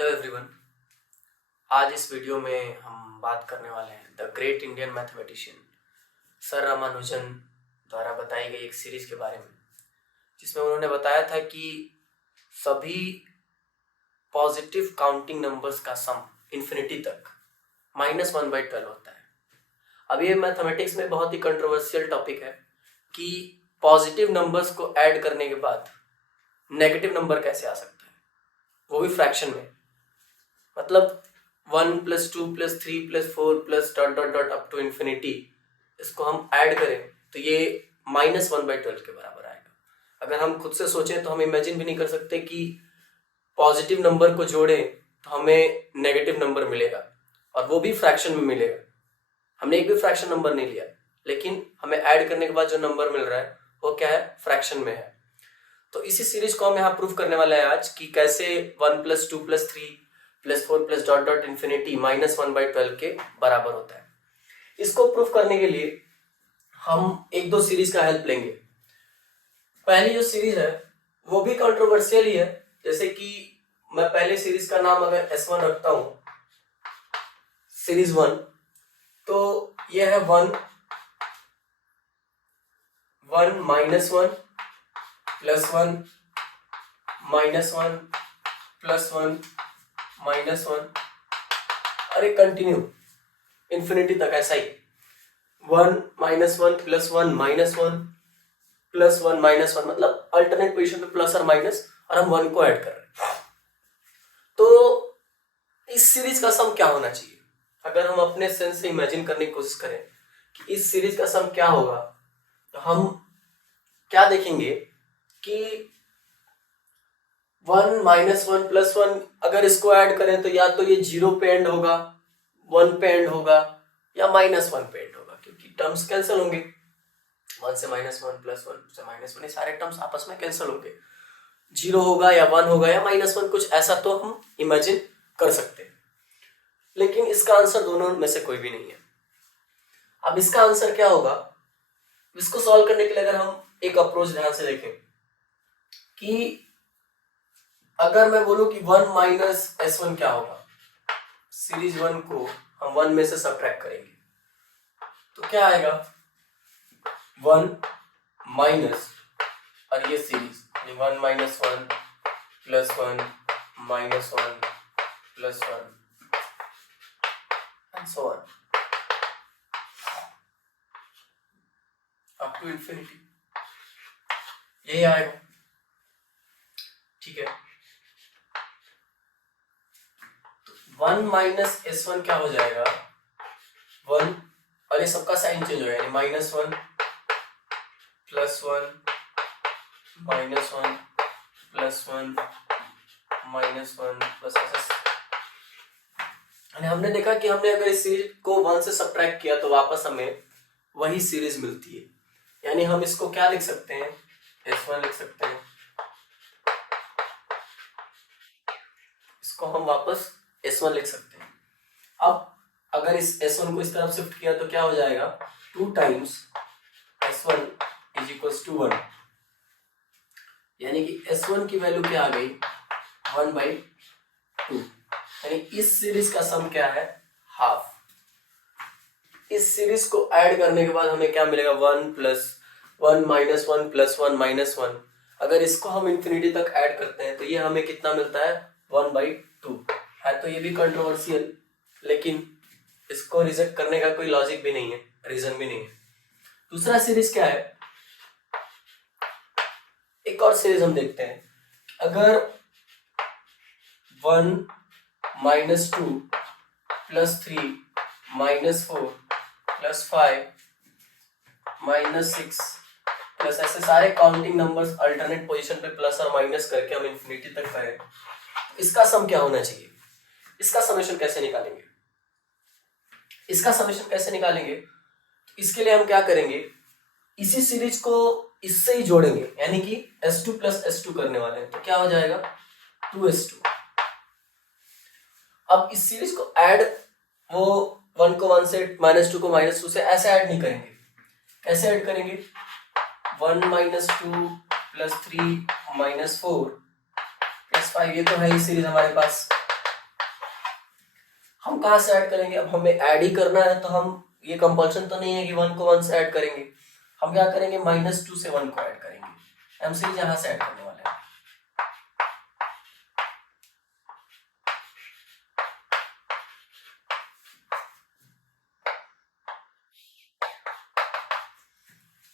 Hello everyone. आज इस video में हम बात करने वाले हैं the great Indian mathematician sir Ramanujan द्वारा बताई गई एक सीरीज के बारे में, जिसमें उन्होंने बताया था कि सभी पॉजिटिव काउंटिंग नंबर्स का सम इन्फिनिटी तक -1/12 होता है। अब ये मैथमेटिक्स में बहुत ही कंट्रोवर्शियल टॉपिक है कि पॉजिटिव नंबर्स को ऐड करने के बाद नेगेटिव नंबर कैसे आ सकता है, वो भी फ्रैक्शन में। मतलब 1 + 2 + 3 + 4 + dot dot dot up to infinity, इसको हम ऐड करें तो ये -1/12 के बराबर आएगा। अगर हम खुद से सोचें तो हम इमेजिन भी नहीं कर सकते कि पॉजिटिव नंबर को जोड़ें तो हमें नेगेटिव नंबर मिलेगा, और वो भी फ्रैक्शन में मिलेगा। हमने एक भी फ्रैक्शन नंबर नहीं लिया, लेकिन हमें ऐड करने के बाद जो नंबर मिल रहा है वो क्या है, फ्रैक्शन में है। तो इसी सीरीज को हम यहाँ प्रूव करने वाले हैं आज कि कैसे 1 + 2 + 3 + 4 + डॉट डॉट इन्फिनिटी -1/12 के बराबर होता है। इसको प्रूव करने के लिए हम एक दो सीरीज का हेल्प लेंगे। पहली जो सीरीज है वो भी कंट्रोवर्शियल ही है। जैसे कि मैं पहले सीरीज का नाम अगर S1 रखता हूं, सीरीज 1, तो यह है 1 1 - 1 + 1 -1 + 1 -1, अरे कंटिन्यू इन्फिनिटी तक ऐसा ही 1 - 1 + 1 -1 + 1 -1, मतलब अल्टरनेट पोजीशन पे प्लस और माइनस, और हम 1 को ऐड कर रहे हैं। तो इस सीरीज का सम क्या होना चाहिए? अगर हम अपने सेंस से इमेजिन करने की कोशिश करें कि इस सीरीज का सम क्या होगा, तो हम क्या देखेंगे कि 1 - 1 + 1, अगर इसको ऐड करें तो या तो ये 0 पे एंड होगा, 1 पे एंड होगा, या -1 पे एंड होगा, क्योंकि टर्म्स कैंसिल होंगे। 1 से -1 + 1 से -1, ये सारे टर्म्स आपस में कैंसिल होंगे। 0 होगा या 1 होगा या -1, कुछ ऐसा तो हम इमेजिन कर सकते हैं। लेकिन इसका आंसर दोनों में से कोई भी नहीं है। अब इसका आंसर क्या होगा, इसको सॉल्व करने के लिए अगर हम एक अप्रोच ध्यान से देखें कि अगर मैं बोलूं कि 1 - S1 क्या होगा, सीरीज 1 को हम 1 में से सब्ट्रैक्ट करेंगे तो क्या आएगा, 1 माइनस, और ये series 1 - 1 + 1 -1 + 1 and so on up to infinity, यही आएगा। ठीक है, 1 - S1 क्या हो जाएगा, 1, और ये सबका साइन चेंज हो जाएगा, -1 + 1 -1 + 1 + ऐसे। हमने देखा कि हमने अगर इस सीरीज को 1 से सब्ट्रैक्ट किया तो वापस हमें वही सीरीज मिलती है। यानी हम इसको क्या लिख सकते हैं, S1 लिख सकते हैं, इसको हम वापस S1 लिख सकते हैं। अब अगर इस S1 को इस तरफ शिफ्ट किया तो क्या हो जाएगा, 2 टाइम्स S1 = 1, यानी कि S1 की वैल्यू क्या आ गई, 1/2। यानी इस सीरीज का सम क्या है, हाफ। इस सीरीज को ऐड करने के बाद हमें क्या मिलेगा, 1 + 1 -1 + 1 -1। अगर इसको हम इन्फिनिटी तक ऐड करते हैं तो ये हमें कितना मिलता है, 1/2 है। तो ये भी कंट्रोवर्शियल, लेकिन इसको रिजेक्ट करने का कोई लॉजिक भी नहीं है, रीजन भी नहीं है। दूसरा सीरीज क्या है, एक और सीरीज हम देखते हैं। अगर 1 - 2 + 3 -4 + 5 -6 प्लस ऐसे सारे काउंटिंग नंबर्स अल्टरनेट पोजीशन पे प्लस और माइनस करके हम इन्फिनिटी तक करें, इसका सम क्या होना चाहिए, इसका समेशन कैसे निकालेंगे? इसके लिए हम क्या करेंगे, इसी सीरीज को इससे ही जोड़ेंगे, यानी कि S2 + S2 करने वाले हैं। तो क्या हो जाएगा, 2S2। अब इस सीरीज को ऐड, वो 1 को 1 से, -2 को -2 से ऐसे ऐड नहीं करेंगे। कैसे ऐड करेंगे, 1 - 2 + 3 -4 + 5, ये तो है ही सीरीज हमारे पास। हम कहाँ से ऐड करेंगे? अब हमें ऐड ही करना है, तो हम ये कंपल्सन तो नहीं है कि 1 को 1 से ऐड करेंगे। हम क्या करेंगे? -2 से 1 को ऐड करेंगे। हम सीरीज यहाँ से ऐड करने वाले हैं।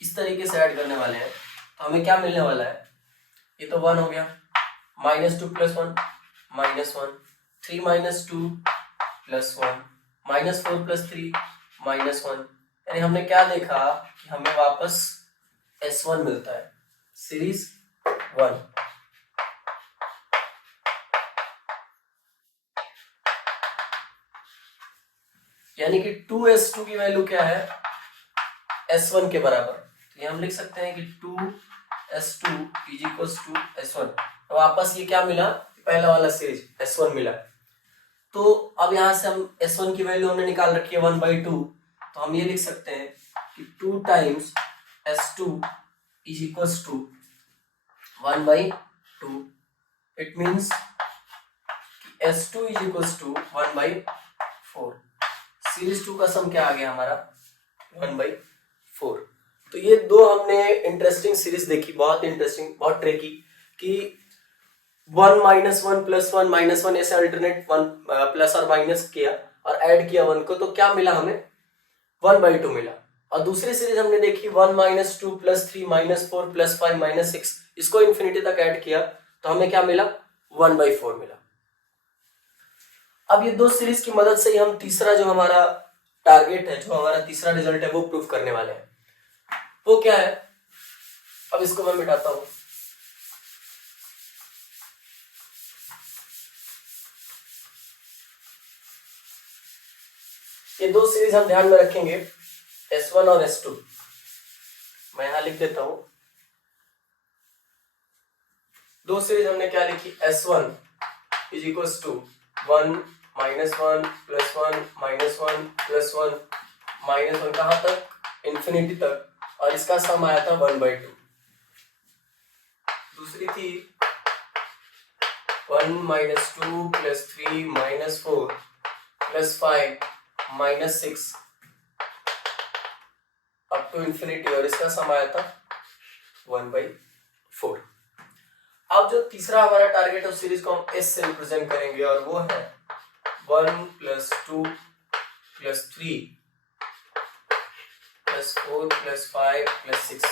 इस तरीके से ऐड करने वाले हैं, तो हमें क्या मिलने वाला है? ये तो 1 हो गया, -2 + 1 -1, 3 - 2 + 1, -4 + 3 -1। यानी हमने क्या देखा कि हमें वापस S1 मिलता है, सीरीज 1। यानी कि 2s2 की वैल्यू क्या है? S1 के बराबर। तो ये हम लिख सकते हैं कि 2s2 = S1। तो वापस ये क्या मिला? पहला वाला सीरीज S1 मिला। तो अब यहां से हम S1 की वैल्यू हमने निकाल रखी है 1/2, तो हम ये लिख सकते हैं कि 2 × S2 = 1/2। It means S2 = 1/4। Series 2 का सम क्या आ गया हमारा? 1/4। तो ये दो हमने इंटरेस्टिंग सीरीज देखी, बहुत इंटरेस्टिंग, बहुत ट्रिकी, कि 1 - 1 + 1 -1 ऐसे अल्टरनेट 1 प्लस और माइनस किया और ऐड किया 1 को, तो क्या मिला हमें? 1/2 मिला। और दूसरी सीरीज हमने देखी 1 - 2 + 3 -4 + 5 -6, इसको इन्फिनिटी तक ऐड किया तो हमें क्या मिला? 1/4 मिला। अब ये दो सीरीज की मदद से ही हम तीसरा जो हमारा टारगेट है, जो हमारा तीसरा रिजल्ट है, वो प्रूफ करने वाले हैं। वो क्या है? अब इसको मैं मिटाता हूं। ये दो सीरीज हम ध्यान में रखेंगे, S1 और S2। मैं यहां लिख देता हूं। दो सीरीज हमने क्या लिखी? S1 = 1 - 1 + 1 -1 + 1 -1 कहां तक? इन्फिनिटी तक, और इसका सम आया था 1/2। दूसरी थी 1 - 2 + 3 -4 + 5 -6 अप टू इन्फिनिटी, और इसका सम आया था 1/4। अब जो तीसरा हमारा टारगेट है, उस सीरीज को हम S से रिप्रेजेंट करेंगे, और वो है 1 + 2 + 3 + 4 + 5 + 6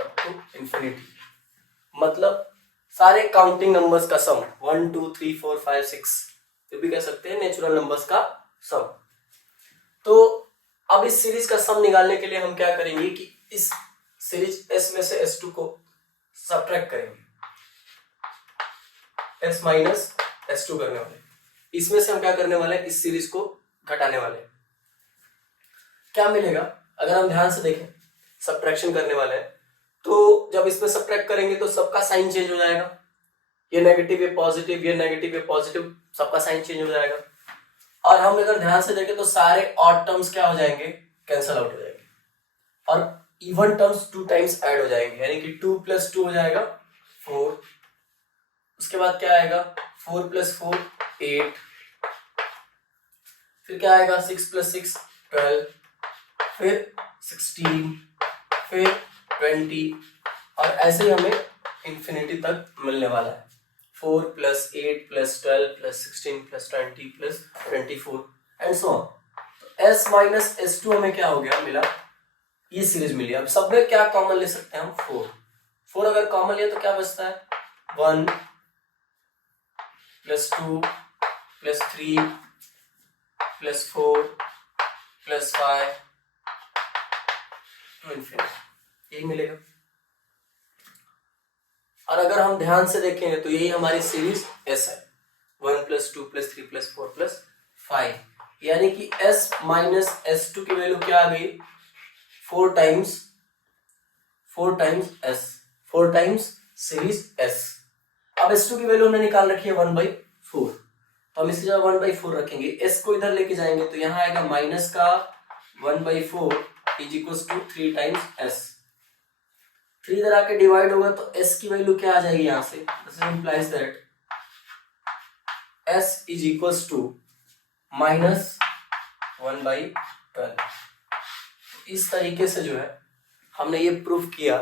अप टू इन्फिनिटी। मतलब सारे काउंटिंग नंबर्स का सम, 1 2 3 4 5 6, ये भी कह सकते हैं नेचुरल नंबर्स का सम। तो अब इस सीरीज का सम निकालने के लिए हम क्या करेंगे कि इस सीरीज S में से S2 को सब्ट्रैक्ट करेंगे, S - S2 करने वाले। इसमें से हम क्या करने वाले हैं? इस सीरीज को घटाने वाले हैं। क्या मिलेगा? अगर हम ध्यान से देखें, सब्ट्रैक्शन करने वाले हैं, तो जब इसमें सब्ट्रैक्ट करेंगे तो सबका साइन चेंज हो जाएगा। ये नेगेटिव, ये पॉजिटिव, ये नेगेटिव, ये पॉजिटिव, सबका साइन चेंज हो जाएगा। और हम अगर ध्यान से देखें तो सारे ऑड टर्म्स क्या हो जाएंगे? कैंसल आउट हो जाएंगे, और इवन टर्म्स 2 टाइम्स ऐड हो जाएंगे। यानी कि 2 + 2 हो जाएगा 4, उसके बाद क्या आएगा? 4 + 4 8, फिर क्या आएगा? 6 + 6 12, फिर 16, फिर 20, और ऐसे ही हमें इन्फिनिटी तक मिलने वाला है। 4 + 8 + 12 + 16 + 20 + 24 and so on. S - S2 हमें क्या हो गया? मिला, ये सीरीज मिली। अब सब में क्या कॉमन ले सकते हैं हम? 4 अगर कॉमन लिया तो क्या बचता है? 1 + 2 + 3 + 4 + 5 टू इन्फिनिटी, यही मिलेगा। और अगर हम ध्यान से देखेंगे तो यही हमारी सीरीज S है, 1 + 2 + 3 + 4 + 5। यानी कि S - S2 की वैल्यू क्या आ गई? 4 times S, 4 times series S। अब S2 की वैल्यू हमने निकाल रखी है 1/4, तो हम इसकी जगह 1/4 रखेंगे। S को इधर लेके जाएंगे तो यहाँ आएगा माइनस का 1/4 = 3 टाइम्स S। 3 इधर आके डिवाइड होगा तो S की वैल्यू क्या आ जाएगी? यहाँ से this implies that s is equals to -1/12। इस तरीके से जो है हमने ये प्रूव किया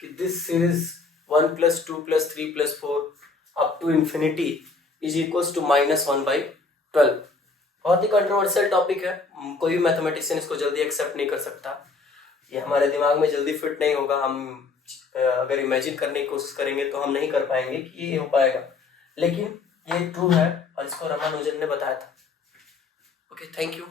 कि this series 1 + 2 + 3 + 4 up to infinity is equals to -1/12। बहुत ही कंट्रोवर्शियल टॉपिक है, कोई भी मैथमेटिशियन इसको जल्दी एक्सेप्ट नहीं कर सकता, ये हमारे दिमाग में जल्दी फिट नहीं होगा। हम अगर इमेजिन करने की कोशिश करेंगे तो हम नहीं कर पाएंगे कि ये हो पाएगा, लेकिन ये ट्रू है और इसको रामानुजन ने बताया था। Okay, thank you.